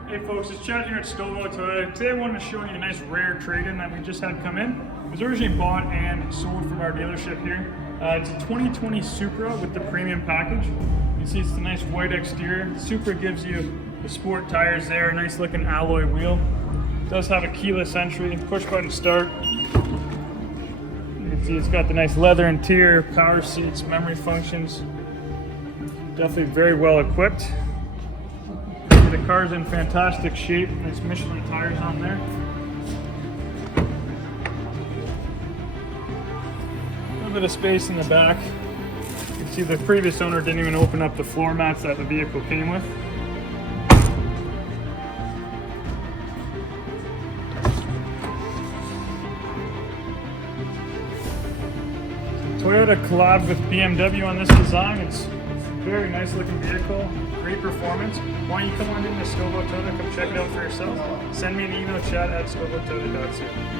Hey folks, it's Chad here at Stouffville Toyota. Today I wanted to show you a nice rare trade-in that we just had come in. It was originally bought and sold from our dealership here. It's a 2020 Supra with the Premium Package. You can see it's the nice white exterior. Supra gives you the sport tires there, a nice looking alloy wheel. It does have a keyless entry, push button start. You can see it's got the nice leather interior, power seats, memory functions. Definitely very well equipped. The car's in fantastic shape. Nice Michelin tires on there. A little bit of space in the back. You can see the previous owner didn't even open up the floor mats that the vehicle came with. Toyota collabed with BMW on this design. It's a very nice looking vehicle, great performance. Why don't you come on in to Stouffville Toyota, come check it out for yourself. Send me an email, chat@stouffvilletoyota.ca.